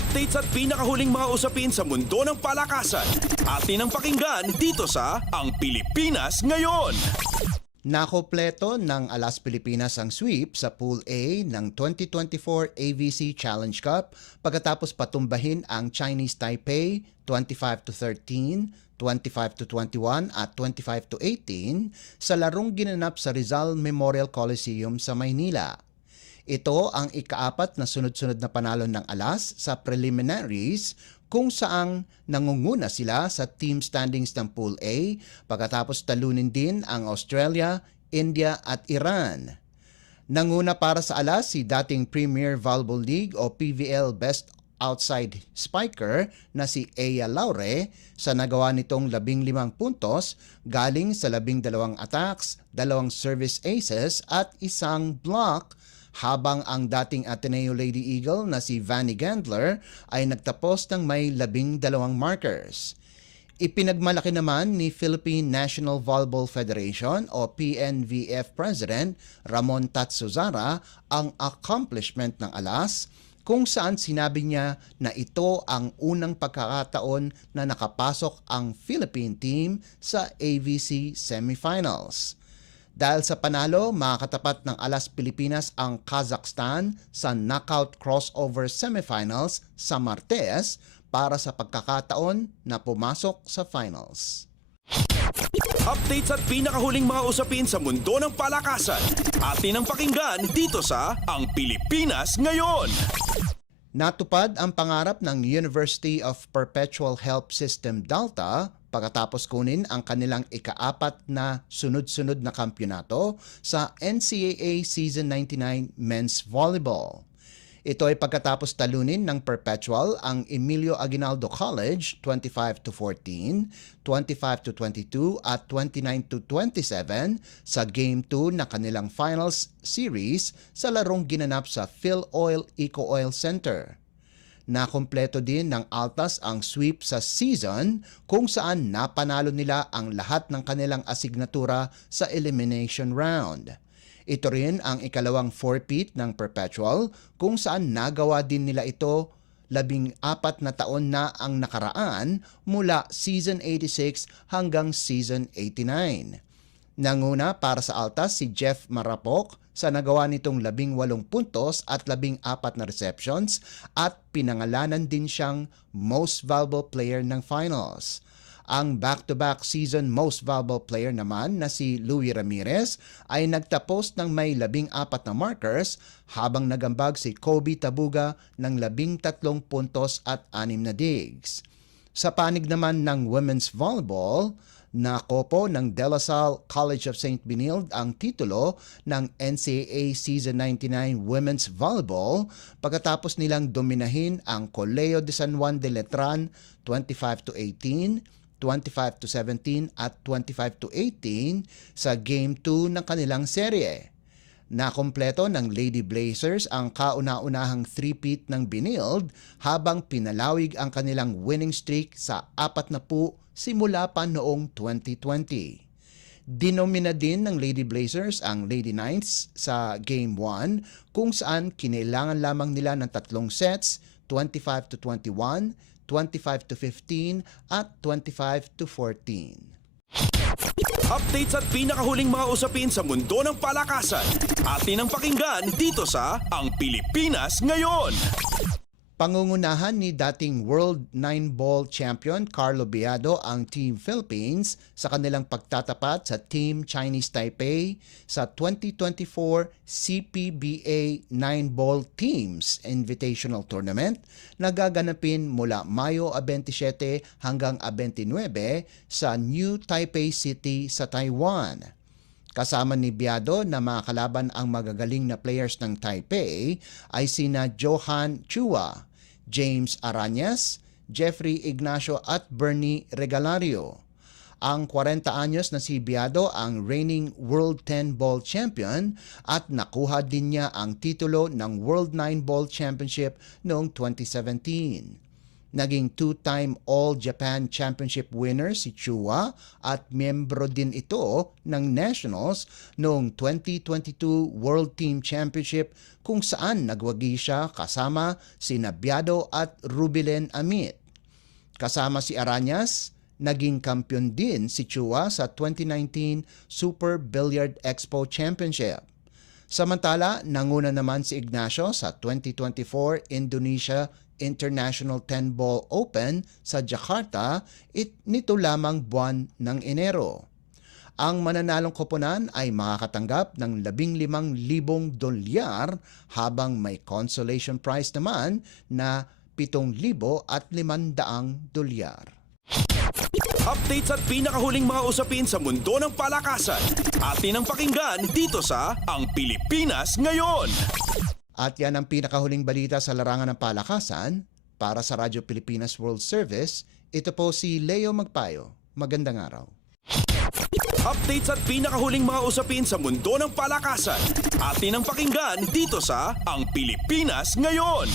Updates at pinakahuling mga usapin sa mundo ng palakasan. Atin ang pakinggan dito sa Ang Pilipinas Ngayon. Nakompleto ng Alas Pilipinas ang sweep sa Pool A ng 2024 AVC Challenge Cup pagkatapos patumbahin ang Chinese Taipei 25-13, 25-21 at 25-18 sa larong ginanap sa Rizal Memorial Coliseum sa Maynila. Ito ang ikaapat na sunod-sunod na panalo ng Alas sa preliminaries kung saang nangunguna sila sa team standings ng Pool A pagkatapos talunin din ang Australia, India at Iran. Nanguna para sa Alas si dating Premier Volleyball League o PVL Best Outside Spiker na si Aya Laure sa nagawa nitong 15 puntos galing sa 12 attacks, 2 service aces at 1 block, habang ang dating Ateneo Lady Eagle na si Vanny Gandler ay nagtapos ng may 12 markers. Ipinagmalaki naman ni Philippine National Volleyball Federation o PNVF President Ramon Tatsuzara ang accomplishment ng Alas, kung saan sinabi niya na ito ang unang pagkakataon na nakapasok ang Philippine team sa AVC semifinals. Dahil sa panalo, makakatapat ng Alas Pilipinas ang Kazakhstan sa knockout crossover semifinals sa Martes para sa pagkakataon na pumasok sa finals. Updates at pinakahuling mga usapin sa mundo ng palakasan. Atin ang pakinggan dito sa Ang Pilipinas Ngayon. Natupad ang pangarap ng University of Perpetual Help System Delta pagkatapos kunin ang kanilang ikaapat na sunod-sunod na kampyonato sa NCAA Season 99 Men's Volleyball. Ito ay pagkatapos talunin ng Perpetual ang Emilio Aguinaldo College 25-14, 25-22 at 29-27 sa Game 2 na kanilang finals series sa larong ginanap sa Phil Oil Eco Oil Center. Nakompleto din ng Altas ang sweep sa season kung saan napanalo nila ang lahat ng kanilang asignatura sa elimination round. Ito rin ang ikalawang four-peat ng Perpetual kung saan nagawa din nila ito 14 na taon na ang nakaraan mula Season 86 hanggang Season 89. Nanguna para sa Altas si Jeff Marapok sa nagawa nitong 18 puntos at 14 na receptions at pinangalanan din siyang Most Valuable Player ng Finals. Ang back-to-back season most valuable player naman na si Louie Ramirez ay nagtapos ng may 14 na markers habang nagambag si Kobe Tabuga ng 13 puntos at 6 na digs. Sa panig naman ng women's volleyball, nakopo ng De La Salle College of St. Benilde ang titulo ng NCAA Season 99 Women's Volleyball pagkatapos nilang dominahin ang Colegio de San Juan de Letran 25-18, 25-17 at 25-18 sa Game 2 ng kanilang serye. Nakompleto ng Lady Blazers ang kauna-unahang three-peat ng Benilde habang pinalawig ang kanilang winning streak sa 40 simula pa noong 2020. Dinomina din ng Lady Blazers ang Lady Knights sa Game 1 kung saan kinailangan lamang nila ng 3 sets, 25-21, 25-15 at 25-14. Updates at pinakahuling mga usapin sa mundo ng palakasan. Atin ang pakinggan dito sa Ang Pilipinas Ngayon. Pangungunahan ni dating World 9-Ball Champion Carlo Biado ang Team Philippines sa kanilang pagtatapat sa Team Chinese Taipei sa 2024 CPBA 9-Ball Teams Invitational Tournament na gaganapin mula Mayo 27 hanggang 29 sa New Taipei City sa Taiwan. Kasama ni Biado na mga kalaban ang magagaling na players ng Taipei ay sina Johan Chua, James Arañas, Jeffrey Ignacio at Bernie Regalario. Ang 40 anyos na si Biado ang reigning World 10-Ball Champion at nakuha din niya ang titulo ng World 9-Ball Championship noong 2017. Naging two-time All-Japan Championship winner si Chua at miyembro din ito ng Nationals noong 2022 World Team Championship kung saan nagwagi siya kasama si Nabiado at Rubilen Amit. Kasama si Arañas, naging kampiyon din si Chua sa 2019 Super Billiard Expo Championship. Samantala, nanguna naman si Ignacio sa 2024 Indonesia International 10-Ball Open sa Jakarta nito lamang buwan ng Enero. Ang mananalong koponan ay makakatanggap ng 15,000 dolyar habang may consolation prize naman na 7,500 dolyar. Updates at pinakahuling mga usapin sa mundo ng palakasan. Atin ang pakinggan dito sa Ang Pilipinas Ngayon. At yan ang pinakahuling balita sa larangan ng palakasan. Para sa Radyo Pilipinas World Service, ito po si Leo Magpayo. Magandang araw. Updates at pinakahuling mga usapin sa mundo ng palakasan. Atin ang pakinggan dito sa Ang Pilipinas Ngayon.